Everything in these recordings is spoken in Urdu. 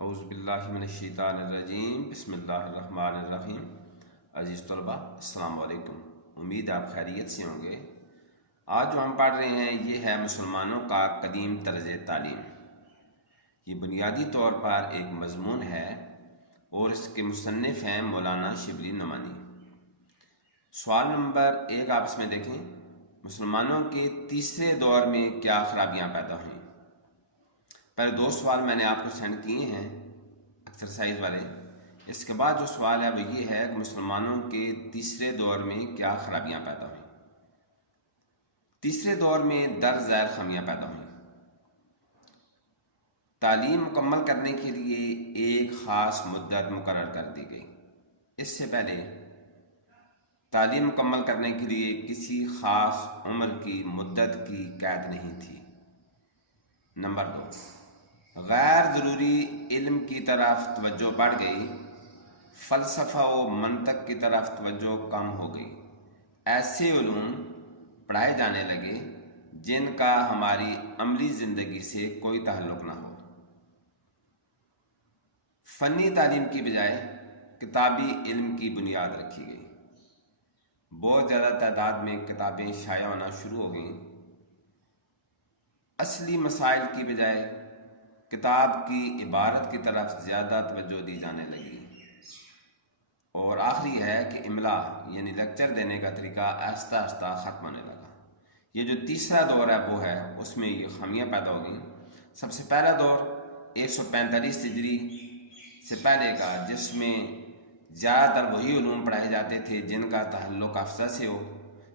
اعوذ باللہ من الشیطان الرجیم بسم اللہ الرحمن الرحیم۔ عزیز طلباء السلام علیکم، امید آپ خیریت سے ہوں گے۔ آج جو ہم پڑھ رہے ہیں یہ ہے مسلمانوں کا قدیم طرز تعلیم۔ یہ بنیادی طور پر ایک مضمون ہے اور اس کے مصنف ہیں مولانا شبلی نعمانی۔ سوال نمبر 1 آپ اس میں دیکھیں، مسلمانوں کے تیسرے دور میں کیا خرابیاں پیدا ہوئیں؟ پہلے 2 سوال میں نے آپ کو سینڈ کیے ہیں ایکسرسائز والے۔ اس کے بعد جو سوال ہے وہ یہ ہے کہ مسلمانوں کے تیسرے دور میں کیا خرابیاں پیدا ہوئیں؟ تیسرے دور میں درج ذیل خامیاں پیدا ہوئیں۔ تعلیم مکمل کرنے کے لیے ایک خاص مدت مقرر کر دی گئی۔ اس سے پہلے تعلیم مکمل کرنے کے لیے کسی خاص عمر کی مدت کی قید نہیں تھی۔ نمبر 2، غیر ضروری علم کی طرف توجہ بڑھ گئی، فلسفہ و منطق کی طرف توجہ کم ہو گئی۔ ایسے علوم پڑھائے جانے لگے جن کا ہماری عملی زندگی سے کوئی تعلق نہ ہو۔ فنی تعلیم کی بجائے کتابی علم کی بنیاد رکھی گئی۔ بہت زیادہ تعداد میں کتابیں شائع ہونا شروع ہو گئیں۔ اصلی مسائل کی بجائے کتاب کی عبارت کی طرف زیادہ توجہ دی جانے لگی۔ اور آخری ہے کہ املا یعنی لیکچر دینے کا طریقہ آہستہ آہستہ ختم ہونے لگا۔ یہ جو تیسرا دور ہے وہ ہے اس میں یہ خامیاں پیدا ہو گئیں۔ سب سے پہلا دور 145 ہجری سے پہلے کا، جس میں زیادہ تر وہی علوم پڑھائے جاتے تھے جن کا تعلق افضہ سے ہو۔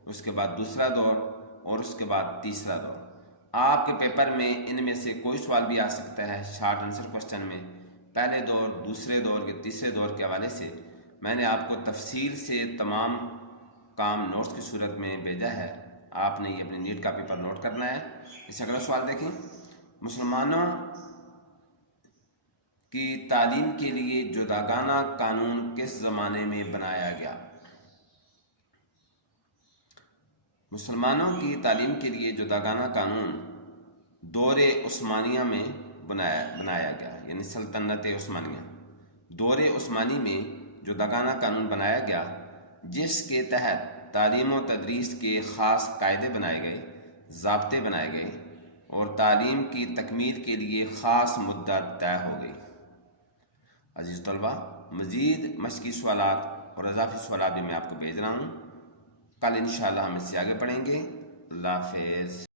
اس کے بعد دوسرا دور اور اس کے بعد تیسرا دور۔ آپ کے پیپر میں ان میں سے کوئی سوال بھی آ سکتا ہے شارٹ آنسر کوشچن میں۔ پہلے دور، دوسرے دور کے تیسرے دور کے حوالے سے میں نے آپ کو تفصیل سے تمام کام نوٹس کی صورت میں بھیجا ہے۔ آپ نے یہ اپنی نیٹ کاپی پر نوٹ کرنا ہے۔ اس سے اگلا سوال دیکھیں، مسلمانوں کی تعلیم کے لیے جداگانہ قانون کس زمانے میں بنایا گیا؟ مسلمانوں کی تعلیم کے لیے جداگانہ قانون دور عثمانیہ میں بنایا گیا، یعنی سلطنت عثمانیہ۔ دور عثمانی میں جداگانہ قانون بنایا گیا جس کے تحت تعلیم و تدریس کے خاص قاعدے بنائے گئے، ضابطے بنائے گئے اور تعلیم کی تکمیل کے لیے خاص مدت طے ہو گئی۔ عزیز طلباء، مزید مشقی سوالات اور اضافی سوالات بھی میں آپ کو بھیج رہا ہوں۔ کل انشاءاللہ ہم اس سے آگے پڑھیں گے۔ اللہ حافظ۔